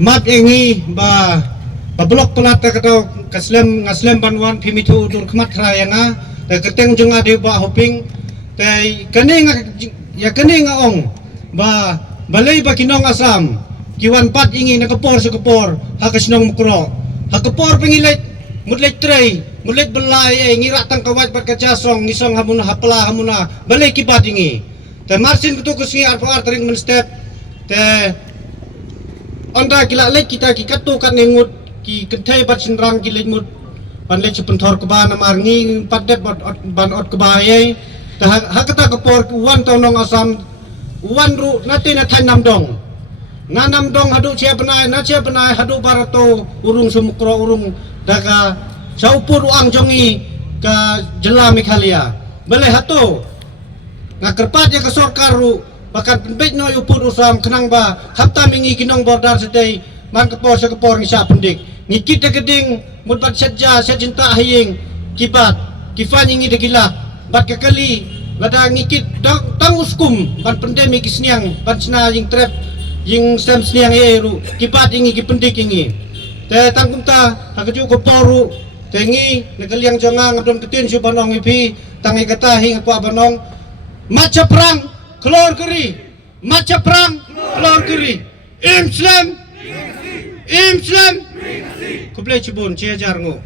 mat engi ba blok pelat katau ngaslem banwan pimitu dur kemat rayanga te keteng jeng ade ba hoping te kening ya kening ong ba balai ba kinong asam kiwan pat ingi nakapor sekapor hakasinong mukro hakapor pengilet mutlet tray mutlet belai ngira tang kawat pat kacasong ngisong hamuna hapla hamuna balai kibat ingi te marsin kutu kusi arpar tering men step te onda kila lek kita ki katu kan nengut ki kentai bat sinrang ki lemut pan lek sepentor ke ban marngi padet ban ot ke baye te hakata kapor wan tonong asam wan ru nati na than nam dong na nam dong hadu cia benai na cia benai hadu barato urung sumukro urung daga saupur uang jongi ka jela mikhalia bele hatu ngakerpat ya ke sorkaru bahkan penbet no upur usam kenang ba hafta mingi kinong bordar sedai man kepor sekepor ngisa pendik ngikit geding mudbat saja secinta haying kibat kifan ingi degila bat kekali bada ngikit tang uskum ban pandemi kisniang ban sna ying trap ying sem sniang eru kibat ingi kipendik ingi te tangkumta hakaju keporu tengi negaliang jonga ngadon ketin su banong ipi tangi kata hing aku abanong maca perang kelor keri maca perang kelor keri Islam Kublai Cibun Cia Jarngo